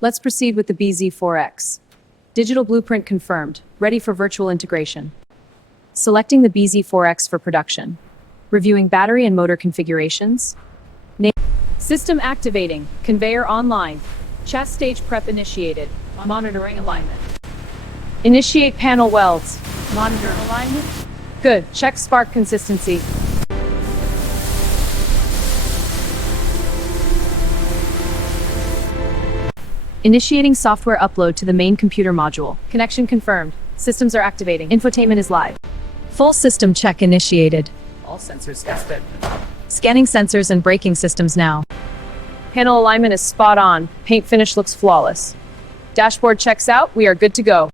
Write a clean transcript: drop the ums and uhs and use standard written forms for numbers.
Let's proceed with the BZ4X. Digital blueprint confirmed, ready for virtual integration. Selecting the BZ4X for production. Reviewing battery and motor configurations. System activating, conveyor online. Chassis stage prep initiated. Monitoring alignment. Initiate panel welds. Monitor alignment. Good, check spark consistency. Initiating software upload to the main computer module. Connection confirmed. Systems are activating. Infotainment is live. Full system check initiated. All sensors tested. Scanning sensors and braking systems now. Panel alignment is spot on. Paint finish looks flawless. Dashboard checks out. We are good to go.